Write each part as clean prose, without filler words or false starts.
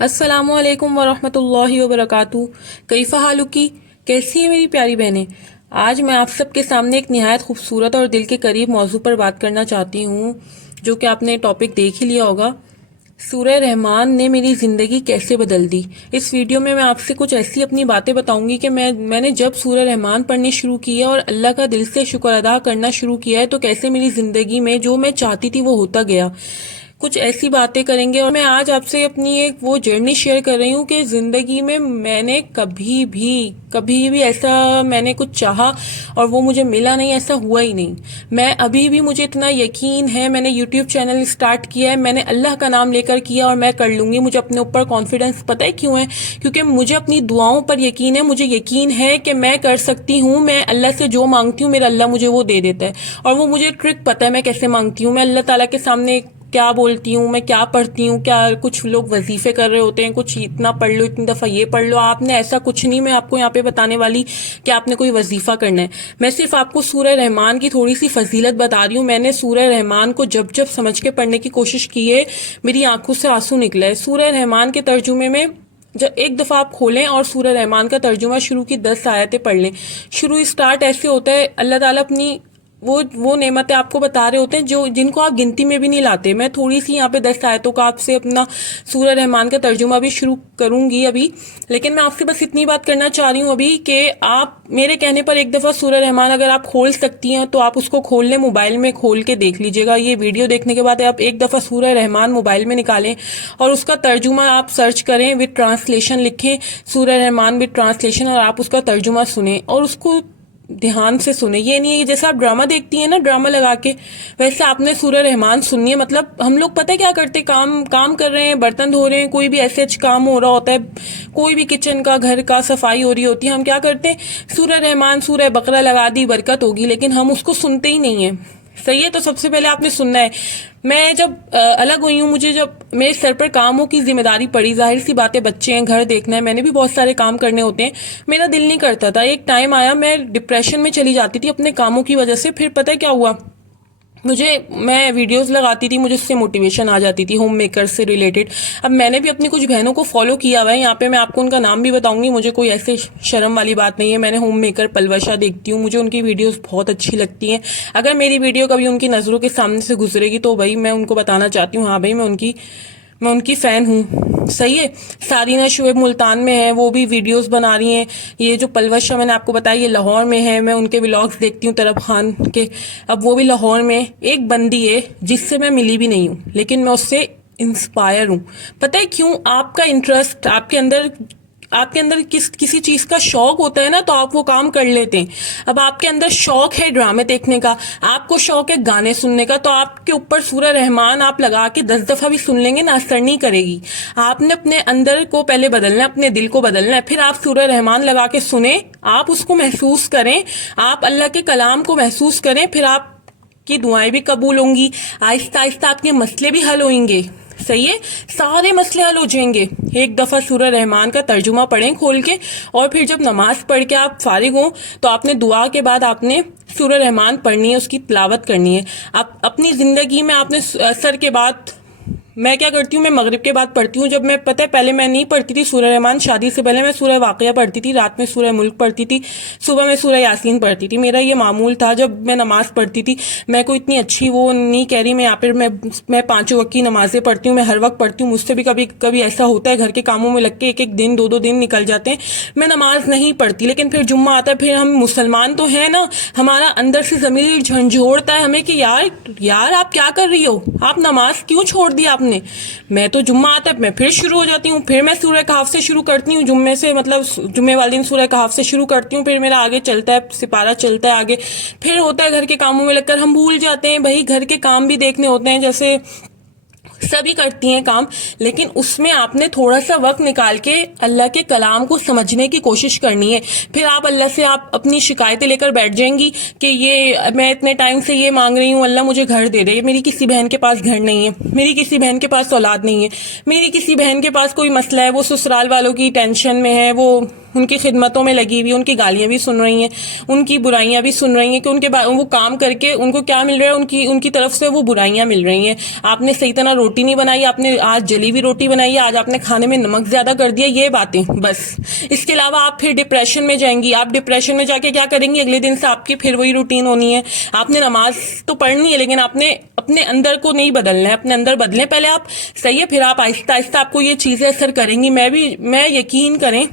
السلام علیکم ورحمۃ اللہ وبرکاتہ. کیف حالکی؟ کیسی ہیں میری پیاری بہنیں؟ آج میں آپ سب کے سامنے ایک نہایت خوبصورت اور دل کے قریب موضوع پر بات کرنا چاہتی ہوں، جو کہ آپ نے ٹاپک دیکھ ہی لیا ہوگا، سورہ رحمان نے میری زندگی کیسے بدل دی. اس ویڈیو میں آپ سے کچھ ایسی اپنی باتیں بتاؤں گی کہ میں نے جب سورہ رحمان پڑھنی شروع کی ہے اور اللہ کا دل سے شکر ادا کرنا شروع کیا ہے، تو کیسے میری زندگی میں جو میں چاہتی تھی وہ ہوتا گیا. کچھ ایسی باتیں کریں گے، اور میں آج آپ سے اپنی ایک وہ جرنی شیئر کر رہی ہوں کہ زندگی میں میں نے کبھی بھی ایسا میں نے کچھ چاہا اور وہ مجھے ملا نہیں، ایسا ہوا ہی نہیں. میں ابھی بھی مجھے اتنا یقین ہے، میں نے یوٹیوب چینل اسٹارٹ کیا ہے، میں نے اللہ کا نام لے کر کیا اور میں کر لوں گی. مجھے اپنے اوپر کانفیڈنس پتہ ہے کیوں ہے؟ کیونکہ مجھے اپنی دعاؤں پر یقین ہے. مجھے یقین ہے کہ میں کر سکتی ہوں. میں اللہ سے جو مانگتی ہوں میرا اللہ مجھے وہ دے دیتا ہے، اور وہ مجھے ٹرک پتہ ہے میں کیسے مانگتی ہوں. میں اللہ تعالیٰ کے سامنے کیا بولتی ہوں، میں کیا پڑھتی ہوں. کیا کچھ لوگ وظیفے کر رہے ہوتے ہیں، کچھ اتنا پڑھ لو، اتنی دفعہ یہ پڑھ لو. آپ نے ایسا کچھ نہیں میں آپ کو یہاں پہ بتانے والی کہ آپ نے کوئی وظیفہ کرنا ہے. میں صرف آپ کو سورہ رحمان کی تھوڑی سی فضیلت بتا رہی ہوں. میں نے سورہ رحمان کو جب سمجھ کے پڑھنے کی کوشش کی ہے، میری آنکھوں سے آنسو نکلا ہے. سورہ رحمان کے ترجمے میں جب ایک دفعہ آپ کھولیں اور سورہ رحمان کا ترجمہ شروع کی 10 آیتیں پڑھ لیں. شروع اسٹارٹ ایسے ہوتا ہے، اللہ تعالیٰ اپنی وہ نعمتیں آپ کو بتا رہے ہوتے ہیں جن کو آپ گنتی میں بھی نہیں لاتے. میں تھوڑی سی یہاں پہ 10 آیتوں کا آپ سے اپنا سورہ رحمان کا ترجمہ بھی شروع کروں گی ابھی، لیکن میں آپ سے بس اتنی بات کرنا چاہ رہی ہوں ابھی کہ آپ میرے کہنے پر ایک دفعہ سورہ رحمان اگر آپ کھول سکتی ہیں تو آپ اس کو کھول لیں، موبائل میں کھول کے دیکھ لیجیے گا. یہ ویڈیو دیکھنے کے بعد آپ ایک دفعہ سورہ رحمان موبائل میں نکالیں اور اس کا ترجمہ آپ سرچ کریں، وتھ ٹرانسلیشن لکھیں سورہ رحمان وتھ ٹرانسلیشن، اور آپ اس کا ترجمہ سنیں اور اس کو دھیان سے سنیں. یہ نہیں ہے جیسا آپ ڈرامہ دیکھتی ہیں نا، ڈرامہ لگا کے، ویسے آپ نے سورہ رحمان سننی ہے. مطلب ہم لوگ پتہ ہے کیا کرتے، کام کر رہے ہیں، برتن دھو رہے ہیں، کوئی بھی ایسے کام ہو رہا ہوتا ہے، کوئی بھی کچن کا گھر کا صفائی ہو رہی ہوتی ہے، ہم کیا کرتے ہیں، سورہ رحمان سورہ بقرہ لگا دی، برکت ہوگی، لیکن ہم اس کو سنتے ہی نہیں ہیں. صحیح ہے؟ تو سب سے پہلے آپ نے سننا ہے. میں جب الگ ہوئی ہوں، مجھے جب میرے سر پر کاموں کی ذمہ داری پڑی، ظاہر سی باتیں، بچے ہیں، گھر دیکھنا ہے، میں نے بھی بہت سارے کام کرنے ہوتے ہیں، میرا دل نہیں کرتا تھا. ایک ٹائم آیا میں ڈپریشن میں چلی جاتی تھی اپنے کاموں کی وجہ سے. پھر پتہ ہے کیا ہوا، میں ویڈیوز لگاتی تھی، مجھے اس سے موٹیویشن آ جاتی تھی ہوم میکر سے ریلیٹڈ. اب میں نے بھی اپنی کچھ بہنوں کو فالو کیا ہوا ہے، یہاں پہ میں آپ کو ان کا نام بھی بتاؤں گی، مجھے کوئی ایسے شرم والی بات نہیں ہے. میں نے ہوم میکر پلوشا دیکھتی ہوں، مجھے ان کی ویڈیوز بہت اچھی لگتی ہیں. اگر میری ویڈیو کبھی ان کی نظروں کے سامنے سے گزرے گی تو بھائی میں ان کو بتانا چاہتی ہوں، ہاں بھائی میں ان کی فین ہوں. صحیح ہے؟ سارینہ شعیب ملتان میں ہے، وہ بھی ویڈیوز بنا رہی ہیں. یہ جو پلوشا میں نے آپ کو بتایا یہ لاہور میں ہے، میں ان کے ولاگز دیکھتی ہوں طرب خان کے. اب وہ بھی لاہور میں. ایک بندی ہے جس سے میں ملی بھی نہیں ہوں، لیکن میں اس سے انسپائر ہوں. پتہ ہے کیوں؟ آپ کا انٹرسٹ، آپ کے اندر کسی چیز کا شوق ہوتا ہے نا، تو آپ وہ کام کر لیتے ہیں. اب آپ کے اندر شوق ہے ڈرامے دیکھنے کا، آپ کو شوق ہے گانے سننے کا، تو آپ کے اوپر سورہ رحمان آپ لگا کے 10 دفعہ بھی سن لیں گے نا، اثر نہیں کرے گی. آپ نے اپنے اندر کو پہلے بدلنا ہے، اپنے دل کو بدلنا ہے، پھر آپ سورہ رحمان لگا کے سنیں، آپ اس کو محسوس کریں، آپ اللہ کے کلام کو محسوس کریں، پھر آپ کی دعائیں بھی قبول ہوں گی. آہستہ آہستہ آپ کے مسئلے بھی حل ہوئیں گے. صحیح ہے؟ سارے مسئلے حل ہو جائیں گے. ایک دفعہ سورہ رحمان کا ترجمہ پڑھیں کھول کے، اور پھر جب نماز پڑھ کے آپ فارغ ہوں تو آپ نے دعا کے بعد آپ نے سورہ رحمان پڑھنی ہے، اس کی تلاوت کرنی ہے. آپ اپنی زندگی میں آپ نے اثر کے بعد، میں کیا کرتی ہوں، میں مغرب کے بعد پڑھتی ہوں. جب میں پتہ ہے پہلے میں نہیں پڑھتی تھی سورہ رحمان، شادی سے پہلے میں سورہ واقعہ پڑھتی تھی، رات میں سورہ ملک پڑھتی تھی، صبح میں سورہ یاسین پڑھتی تھی. میرا یہ معمول تھا جب میں نماز پڑھتی تھی. میں کوئی اتنی اچھی وہ نہیں کہہ رہی، میں یہاں پہ میں 5 وقت کی نمازیں پڑھتی ہوں، میں ہر وقت پڑھتی ہوں. مجھ سے بھی کبھی ایسا ہوتا ہے گھر کے کاموں میں لگ کے ایک دن 2 دن نکل جاتے ہیں، میں نماز نہیں پڑھتی. لیکن پھر جمعہ آتا ہے، پھر ہم مسلمان تو ہیں نا، ہمارا اندر سے ضمیر جھنجھوڑتا ہے ہمیں کہ یار آپ کیا کر رہی ہو، آپ نماز کیوں چھوڑ دی آپ نے. میں تو جمعہ آتا ہے میں پھر شروع ہو جاتی ہوں، پھر میں سورہ کہف سے شروع کرتی ہوں، جمعے سے، مطلب جمعے والے دن سورہ کہف سے شروع کرتی ہوں، پھر میرا آگے چلتا ہے، سپارہ چلتا ہے آگے. پھر ہوتا ہے گھر کے کاموں میں لگ کر ہم بھول جاتے ہیں، بھائی گھر کے کام بھی دیکھنے ہوتے ہیں، جیسے سبھی کرتی ہیں کام، لیکن اس میں آپ نے تھوڑا سا وقت نکال کے اللہ کے کلام کو سمجھنے کی کوشش کرنی ہے. پھر آپ اللہ سے آپ اپنی شکایتیں لے کر بیٹھ جائیں گی کہ یہ میں اتنے ٹائم سے یہ مانگ رہی ہوں، اللہ مجھے گھر دے دے. میری کسی بہن کے پاس گھر نہیں ہے، میری کسی بہن کے پاس اولاد نہیں ہے، میری کسی بہن کے پاس کوئی مسئلہ ہے، وہ سسرال والوں کی ٹینشن میں ہے، وہ ان کی خدمتوں میں لگی ہوئی، ان کی گالیاں بھی سن رہی ہیں، ان کی برائیاں بھی سن رہی ہیں کہ ان کے وہ کام کر کے ان کو کیا مل رہا ہے، ان کی طرف سے وہ برائیاں مل رہی ہیں. آپ نے صحیح طرح روٹی نہیں بنائی، آپ نے آج جلی ہوئی روٹی بنائی ہے، آج آپ نے کھانے میں نمک زیادہ کر دیا، یہ باتیں بس. اس کے علاوہ آپ پھر ڈپریشن میں جائیں گی. آپ ڈپریشن میں جا کے کیا کریں گی؟ اگلے دن سے آپ کی پھر وہی روٹین ہونی ہے. آپ نے نماز تو پڑھنی ہے لیکن آپ نے اپنے اندر کو نہیں بدلنا ہے. اپنے اندر بدلیں پہلے آپ، صحیح ہے، پھر آپ آہستہ آہستہ آپ کو یہ چیزیں اثر کریں گی. میں یقین کریں،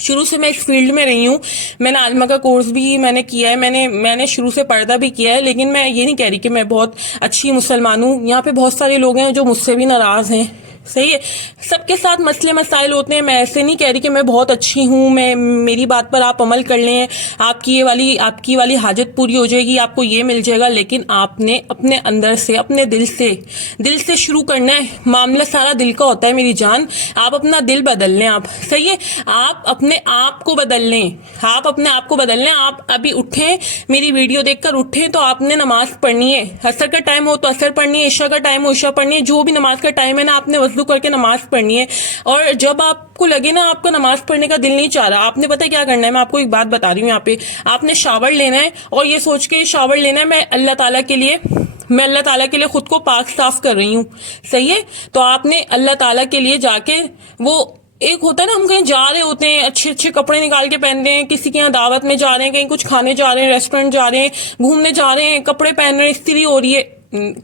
شروع سے میں اس فیلڈ میں رہی ہوں. میں نے عالمہ کا کورس بھی میں نے کیا ہے، میں نے شروع سے پردہ بھی کیا ہے، لیکن میں یہ نہیں کہہ رہی کہ میں بہت اچھی مسلمان ہوں. یہاں پہ بہت سارے لوگ ہیں جو مجھ سے بھی ناراض ہیں. صحیح ہے، سب کے ساتھ مسئلے مسائل ہوتے ہیں. میں ایسے نہیں کہہ رہی کہ میں بہت اچھی ہوں، میری بات پر آپ عمل کر لیں، آپ کی والی حاجت پوری ہو جائے گی، آپ کو یہ مل جائے گا. لیکن آپ نے اپنے اندر سے، اپنے دل سے شروع کرنا ہے. معاملہ سارا دل کا ہوتا ہے میری جان. آپ اپنا دل بدل لیں. آپ، صحیح ہے، آپ اپنے آپ کو بدل لیں. آپ اپنے آپ کو بدل لیں. آپ ابھی اٹھیں، میری ویڈیو دیکھ کر اٹھیں تو آپ نے نماز پڑھنی ہے. عصر کا ٹائم ہو تو عصر پڑھنی ہے، عشاء کا ٹائم ہو عشاء پڑھنی ہے. جو بھی نماز کا ٹائم ہے نا، آپ نے وضو کر کے نماز پڑھنی ہے. اور جب آپ کو لگے نا آپ کو نماز پڑھنے کا دل نہیں چاہ رہا، آپ نے پتہ کیا کرنا ہے؟ میں آپ کو ایک بات بتا رہی ہوں. یہاں پہ آپ نے شاور لینا ہے اور یہ سوچ کے شاور لینا ہے، میں اللہ تعالیٰ کے لیے خود کو پاک صاف کر رہی ہوں. صحیح ہے، تو آپ نے اللہ تعالیٰ کے لیے جا کے، وہ ایک ہوتا ہے نا، ہم کہیں جا رہے ہوتے ہیں، اچھے اچھے کپڑے نکال کے پہنتے ہیں، کسی کے یہاں دعوت میں جا رہے ہیں، کہیں کچھ کھانے جا رہے ہیں، ریسٹورینٹ جا رہے ہیں، گھومنے جا رہے ہیں، کپڑے پہن رہے ہیں، استری ہو رہی ہے.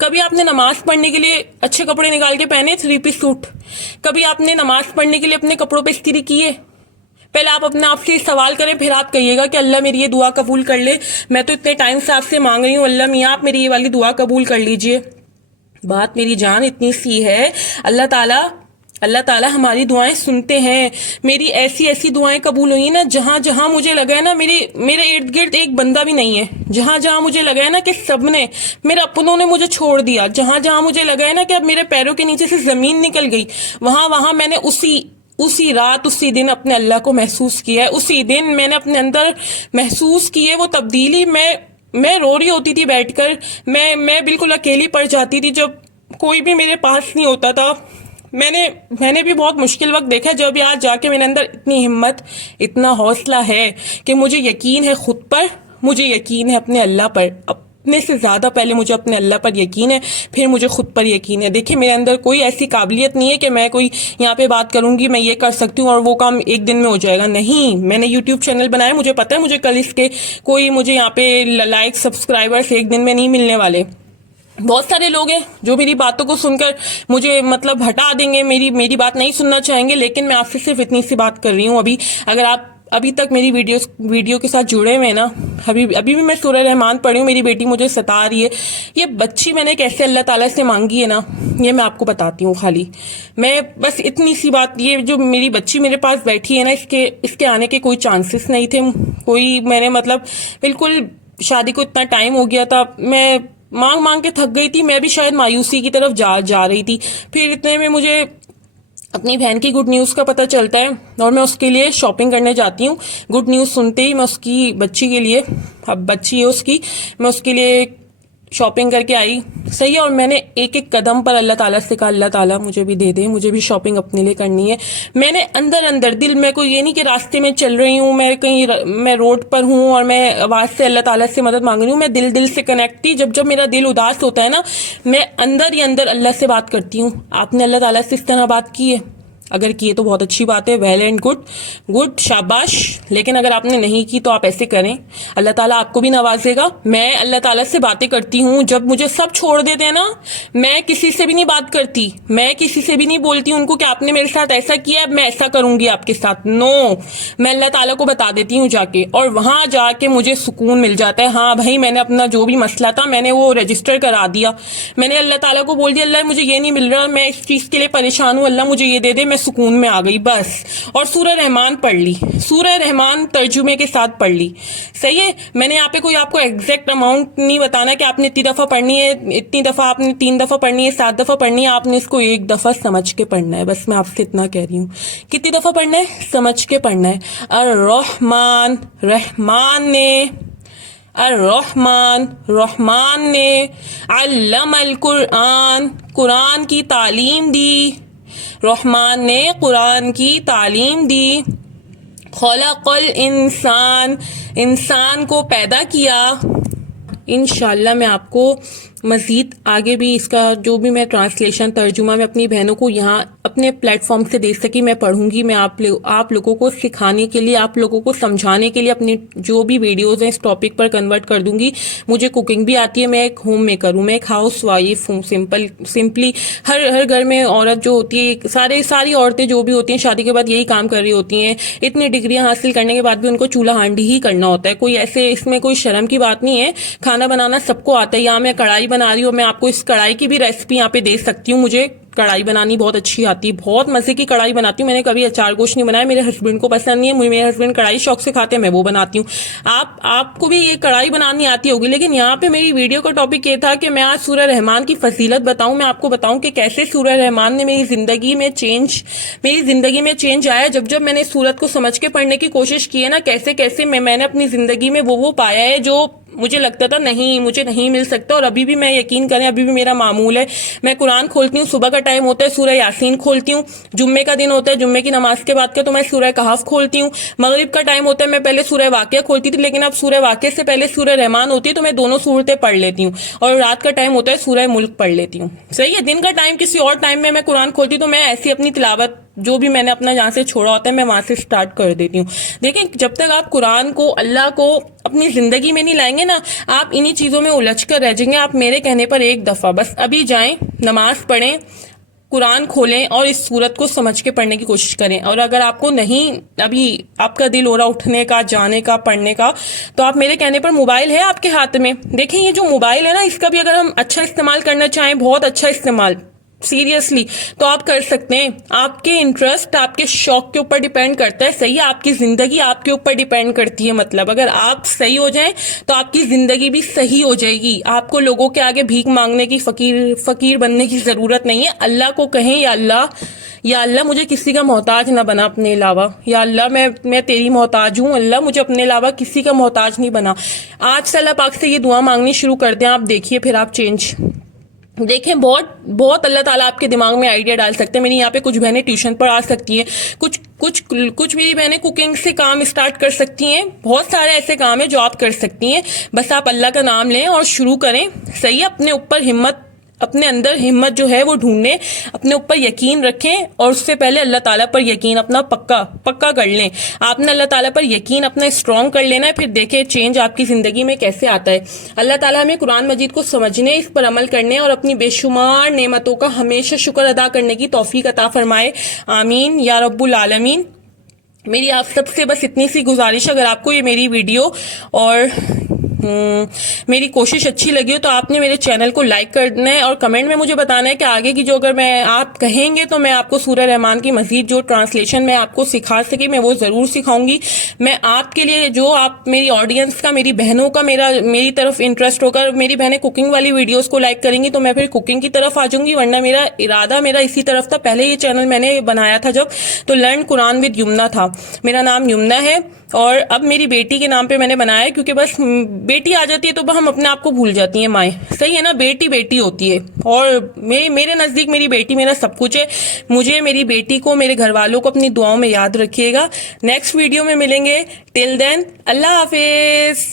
کبھی آپ نے نماز پڑھنے کے لیے اچھے کپڑے نکال کے پہنے 3 پیس سوٹ؟ کبھی آپ نے نماز پڑھنے کے لیے اپنے کپڑوں پہ استری کی ہے؟ پہلے آپ اپنے آپ سے سوال کریں، پھر آپ کہیے گا کہ اللہ میری یہ دعا قبول کر لے. میں تو اتنے ٹائم سے آپ سے مانگ رہی ہوں، اللہ میاں آپ میری یہ والی دعا قبول کر لیجئے. بات میری جان اتنی سی ہے، اللہ تعالیٰ ہماری دعائیں سنتے ہیں. میری ایسی دعائیں قبول ہوئی نا، جہاں مجھے لگا ہے نا میرے ارد گرد ایک بندہ بھی نہیں ہے. جہاں مجھے لگا ہے نا کہ سب نے، میرے اپنوں نے مجھے چھوڑ دیا، جہاں مجھے لگا ہے نا کہ اب میرے پیروں کے نیچے سے زمین نکل گئی، وہاں میں نے اسی رات اسی دن اپنے اللہ کو محسوس کیا ہے. اسی دن میں نے اپنے اندر محسوس کی ہے وہ تبدیلی. میں رو رہی ہوتی تھی بیٹھ کر، میں بالکل اکیلی پڑ جاتی تھی جب کوئی بھی میرے پاس نہیں ہوتا تھا. میں نے بھی بہت مشکل وقت دیکھا، جو بھی آج جا کے میرے اندر اتنی ہمت، اتنا حوصلہ ہے کہ مجھے یقین ہے خود پر، مجھے یقین ہے اپنے اللہ پر. اپنے سے زیادہ پہلے مجھے اپنے اللہ پر یقین ہے، پھر مجھے خود پر یقین ہے. دیکھیں، میرے اندر کوئی ایسی قابلیت نہیں ہے کہ میں کوئی یہاں پہ بات کروں گی، میں یہ کر سکتی ہوں اور وہ کام ایک دن میں ہو جائے گا. نہیں، میں نے یوٹیوب چینل بنایا، مجھے پتا ہے مجھے کل اس کے کوئی مجھے یہاں پہ لائک سبسکرائبرز ایک دن میں نہیں ملنے والے. بہت سارے لوگ ہیں جو میری باتوں کو سن کر مجھے ہٹا دیں گے، میری بات نہیں سننا چاہیں گے. لیکن میں آپ سے صرف اتنی سی بات کر رہی ہوں. اگر آپ ابھی تک میری ویڈیو کے ساتھ جڑے ہوئے نا، ابھی بھی میں سورہ رحمان پڑھی ہوں. میری بیٹی مجھے ستا رہی ہے. یہ بچی میں نے کیسے اللہ تعالیٰ سے مانگی ہے نا، یہ میں آپ کو بتاتی ہوں. خالی میں بس اتنی سی بات، یہ جو میری بچی میرے پاس بیٹھی ہے نا، اس کے آنے کے کوئی چانسز نہیں تھے. میں نے بالکل شادی کو اتنا ٹائم ہو گیا تھا، میں مانگ کے تھک گئی تھی. میں بھی شاید مایوسی کی طرف جا رہی تھی. پھر اتنے میں مجھے اپنی بہن کی گڈ نیوز کا پتہ چلتا ہے اور میں اس کے لیے شاپنگ کرنے جاتی ہوں. گڈ نیوز سنتے ہی میں اس کی بچی کے لیے، اب بچی ہے اس کی، میں اس کے لیے شاپنگ کر کے آئی. صحیح ہے، اور میں نے ایک قدم پر اللہ تعالیٰ سے کہا، اللہ تعالیٰ مجھے بھی دے دے، مجھے بھی شاپنگ اپنے لیے کرنی ہے. میں نے اندر دل میں کوئی یہ نہیں کہ راستے میں چل رہی ہوں، میں روڈ پر ہوں اور میں آواز سے اللہ تعالیٰ سے مدد مانگ رہی ہوں. میں دل سے کنیکٹ تھی. جب میرا دل اداس ہوتا ہے نا، میں اندر ہی اندر اللہ سے بات کرتی ہوں. آپ نے اللہ تعالیٰ سے اس طرح بات کی ہے؟ اگر کی ہے تو بہت اچھی بات ہے، ویل اینڈ گڈ، شاباش. لیکن اگر آپ نے نہیں کی تو آپ ایسے کریں، اللہ تعالیٰ آپ کو بھی نوازے گا. میں اللہ تعالیٰ سے باتیں کرتی ہوں. جب مجھے سب چھوڑ دیتے ہیں نا، میں کسی سے بھی نہیں بات کرتی، میں کسی سے بھی نہیں بولتی ان کو کہ آپ نے میرے ساتھ ایسا کیا ہے، میں ایسا کروں گی آپ کے ساتھ. نو، میں اللہ تعالیٰ کو بتا دیتی ہوں جا کے، اور وہاں جا کے مجھے سکون مل جاتا ہے. ہاں بھائی، میں نے اپنا جو بھی مسئلہ تھا میں نے وہ رجسٹر کرا دیا. میں نے اللہ تعالیٰ کو بول دیا، اللہ مجھے یہ نہیں مل رہا، میں اس چیز کے لیے پریشان ہوں، اللہ مجھے یہ دے دے. میں سکون میں آ گئی بس. اور سورہ رحمان پڑھ لی، سورہ رحمان ترجمے کے ساتھ پڑھ لی. صحیح ہے، میں نے یہاں پہ کوئی آپ کو ایگزیکٹ اماؤنٹ نہیں بتانا کہ آپ نے اتنی دفعہ پڑھنی ہے، اتنی دفعہ آپ نے 3 دفعہ پڑھنی ہے، 7 دفعہ پڑھنی ہے. آپ نے اس کو 1 دفعہ سمجھ کے پڑھنا ہے. بس میں آپ سے اتنا کہہ رہی ہوں. کتنی دفعہ پڑھنا ہے؟ سمجھ کے پڑھنا ہے. الرحمن، رحمان نے علم القرآن، قرآن کی تعلیم دی. رحمان نے قرآن کی تعلیم دی. خلق الانسان، انسان کو پیدا کیا. انشاءاللہ میں آپ کو مزید آگے بھی اس کا جو بھی میں ٹرانسلیشن ترجمہ میں اپنی بہنوں کو یہاں اپنے پلیٹ فارم سے دے سکی میں پڑھوں گی. میں آپ لوگوں کو سکھانے کے لیے، آپ لوگوں کو سمجھانے کے لیے اپنی جو بھی ویڈیوز ہیں اس ٹاپک پر کنورٹ کر دوں گی. مجھے کوکنگ بھی آتی ہے، میں ایک ہوم میکر ہوں، میں ایک ہاؤس وائف ہوں. سمپلی ہر گھر میں عورت جو ہوتی ہے، ساری عورتیں جو بھی ہوتی ہیں شادی کے بعد یہی کام کر رہی ہوتی ہیں. اتنی ڈگریاں حاصل کرنے کے بعد بھی ان کو چولہا ہانڈی ہی کرنا ہوتا ہے. کوئی ایسے اس میں کوئی شرم کی بات نہیں ہے. کھانا بنانا سب کو آتا ہے. یہاں میں کڑھائی بنا رہی ہوں، میں آپ کو اس کڑھائی کی بھی ریسیپی یہاں پہ دے سکتی ہوں. مجھے کڑھائی بنانی بہت اچھی آتی ہے، بہت مزے کی کڑھائی بناتی ہوں. میں نے کبھی اچار گوشت نہیں بنایا، میرے ہسبینڈ کو پسند نہیں ہے. میرے ہسبینڈ کڑھائی شوق سے کھاتے ہیں، میں وہ بناتی ہوں. آپ کو بھی یہ کڑھائی بنانی آتی ہوگی. لیکن یہاں پہ میری ویڈیو کا ٹاپک یہ تھا کہ میں آج سورہ رحمان کی فضیلت بتاؤں. میں آپ کو بتاؤں کہ کیسے سورہ رحمان نے میری زندگی میں چینج آیا. جب میں نے سورت کو سمجھ کے پڑھنے کی کوشش کی ہے نا، کیسے میں نے اپنی زندگی میں وہ پایا ہے جو مجھے لگتا تھا مجھے نہیں مل سکتا. اور ابھی بھی میں یقین کریں، ابھی بھی میرا معمول ہے. میں قرآن کھولتی ہوں، صبح کا ٹائم ہوتا ہے سورہ یاسین کھولتی ہوں. جمعے کا دن ہوتا ہے، جمعے کی نماز کے بعد کا تو میں سورہ کہف کھولتی ہوں. مغرب کا ٹائم ہوتا ہے، میں پہلے سورہ واقعہ کھولتی تھی، لیکن اب سورہ واقعہ سے پہلے سورہ رحمان ہوتی ہے تو میں دونوں صورتیں پڑھ لیتی ہوں. اور رات کا ٹائم ہوتا ہے سورہ ملک پڑھ لیتی ہوں. صحیح ہے. دن کا ٹائم کسی اور ٹائم میں قرآن کھولتی ہوں تو میں ایسی اپنی تلاوت جو بھی میں نے اپنا جہاں سے چھوڑا ہوتا ہے میں وہاں سے سٹارٹ کر دیتی ہوں. دیکھیں، جب تک آپ قرآن کو، اللہ کو اپنی زندگی میں نہیں لائیں گے نا، آپ انہی چیزوں میں الجھ کر رہ جائیں گے. آپ میرے کہنے پر ایک دفعہ بس ابھی جائیں، نماز پڑھیں، قرآن کھولیں اور اس سورت کو سمجھ کے پڑھنے کی کوشش کریں. اور اگر آپ کو نہیں، ابھی آپ کا دل ہو رہا اٹھنے کا، جانے کا، پڑھنے کا، تو آپ میرے کہنے پر موبائل ہے آپ کے ہاتھ میں. دیکھیں، یہ جو موبائل ہے نا، اس کا بھی اگر ہم اچھا استعمال کرنا چاہیں، بہت اچھا استعمال سیریسلی، تو آپ کر سکتے ہیں. آپ کے انٹرسٹ، آپ کے شوق کے اوپر ڈیپینڈ کرتا ہے. صحیح ہے. آپ کی زندگی آپ کے اوپر ڈیپینڈ کرتی ہے. مطلب اگر آپ صحیح ہو جائیں تو آپ کی زندگی بھی صحیح ہو جائے گی. آپ کو لوگوں کے آگے بھیک مانگنے کی، فقیر بننے کی ضرورت نہیں ہے. اللہ کو کہیں، یا اللہ مجھے کسی کا محتاج نہ بنا اپنے علاوہ. یا اللہ میں تیری محتاج ہوں. اللہ مجھے اپنے علاوہ کسی کا محتاج نہیں بنا. آج سے اللہ پاک سے یہ دعا مانگنی شروع کر دیں. آپ دیکھیے پھر آپ چینج دیکھیں. بہت اللہ تعالیٰ آپ کے دماغ میں آئیڈیا ڈال سکتے ہیں. میری یہاں پہ کچھ بہنیں ٹیوشن پر آ سکتی ہیں، کچھ میری بہنیں کوکنگ سے کام اسٹارٹ کر سکتی ہیں. بہت سارے ایسے کام ہیں جو آپ کر سکتی ہیں. بس آپ اللہ کا نام لیں اور شروع کریں. صحیح ہے. اپنے اوپر ہمت، اپنے اندر ہمت جو ہے وہ ڈھونڈیں، اپنے اوپر یقین رکھیں. اور اس سے پہلے اللہ تعالیٰ پر یقین اپنا پکا کر لیں. آپ نے اللہ تعالیٰ پر یقین اپنا اسٹرانگ کر لینا ہے. پھر دیکھیں چینج آپ کی زندگی میں کیسے آتا ہے. اللہ تعالیٰ ہمیں قرآن مجید کو سمجھنے، اس پر عمل کرنے اور اپنی بے شمار نعمتوں کا ہمیشہ شکر ادا کرنے کی توفیق عطا فرمائے. آمین یا رب العالمین. میری آپ سب سے بس اتنی سی گزارش، اگر آپ کو یہ میری ویڈیو اور میری کوشش اچھی لگی ہو تو آپ نے میرے چینل کو لائک کرنا ہے اور کمنٹ میں مجھے بتانا ہے کہ آگے کی جو اگر آپ کہیں گے تو میں آپ کو سورہ رحمان کی مزید جو ٹرانسلیشن میں آپ کو سکھا سکی میں وہ ضرور سکھاؤں گی. میں آپ کے لیے، جو آپ میری آڈینس کا، میری بہنوں کا میری طرف انٹرسٹ ہوگا، میری بہنیں کوکنگ والی ویڈیوز کو لائک کریں گی تو میں پھر کوکنگ کی طرف آ جاؤں گی. ورنہ میرا ارادہ اسی طرف تھا. پہلے یہ چینل میں نے بنایا تھا جب، تو لرن قرآن ود یمنا تھا. میرا نام یمنا ہے اور اب میری بیٹی کے نام پہ میں نے بنایا ہے، کیونکہ بس بیٹی آ جاتی ہے تو ہم اپنے آپ کو بھول جاتی ہیں مائیں. صحیح ہے نا. بیٹی ہوتی ہے اور میرے نزدیک میری بیٹی میرا سب کچھ ہے. مجھے، میری بیٹی کو، میرے گھر والوں کو اپنی دعاؤں میں یاد رکھیے گا. نیکسٹ ویڈیو میں ملیں گے. ٹل دین اللہ حافظ.